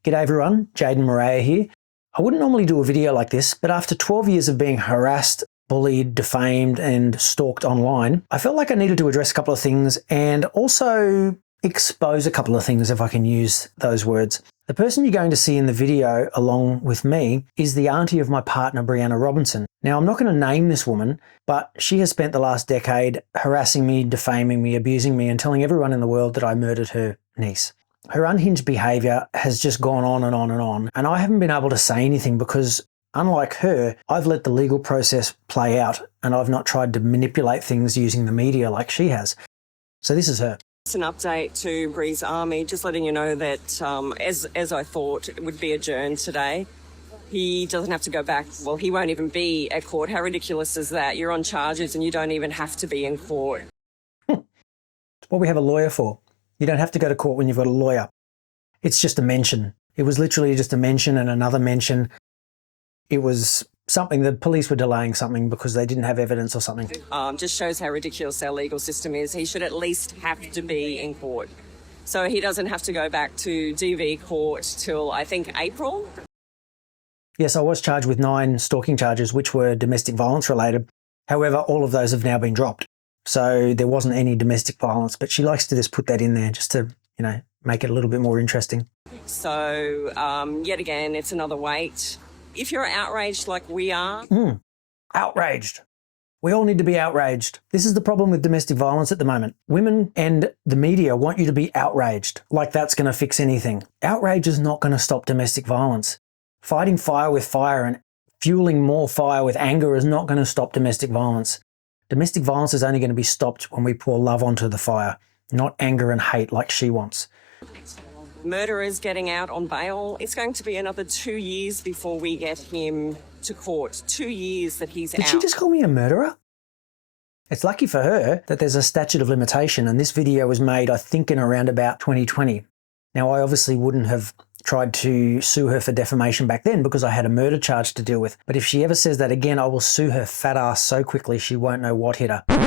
G'day everyone, Jayden Moorea here. I wouldn't normally do a video like this, but after 12 years of being harassed, bullied, defamed and stalked online, I felt like I needed to address a couple of things and also expose a couple of things, if I can use those words. The person you're going to see in the video along with me is the auntie of my partner, Brianna Robinson. Now, I'm not going to name this woman, but she has spent the last decade harassing me, defaming me, abusing me and telling everyone in the world that I murdered her niece. Her unhinged behaviour has just gone on and on and on, and I haven't been able to say anything because, unlike her, I've let the legal process play out and I've not tried to manipulate things using the media like she has. So this is her. It's an update to Bree's Army, just letting you know that as I thought it would be adjourned today. He doesn't have to go back. Well, he won't even be at court. How ridiculous is that? You're on charges and you don't even have to be in court. It's what we have a lawyer for. You don't have to go to court when you've got a lawyer. It's just a mention. It was literally just a mention and another mention. It was something, the police were delaying something because they didn't have evidence or something. Just shows how ridiculous our legal system is. He should at least have to be in court. So he doesn't have to go back to DV court till, I think, April. Yes, I was charged with 9 stalking charges, which were domestic violence related. However, all of those have now been dropped. So there wasn't any domestic violence, but she likes to just put that in there just to, you know, make it a little bit more interesting. So yet again, it's another wait. If you're outraged like we are. Outraged. We all need to be outraged. This is the problem with domestic violence at the moment. Women and the media want you to be outraged, like that's going to fix anything. Outrage is not going to stop domestic violence. Fighting fire with fire and fueling more fire with anger is not going to stop domestic violence. Domestic violence is only going to be stopped when we pour love onto the fire, not anger and hate like she wants. Murderers getting out on bail. It's going to be another 2 years before we get him to court. 2 years that he's out. Did she just call me a murderer? It's lucky for her that there's a statute of limitation, and this video was made, I think, in around about 2020. Now, I obviously wouldn't have tried to sue her for defamation back then because I had a murder charge to deal with. But if she ever says that again, I will sue her fat ass so quickly she won't know what hit her.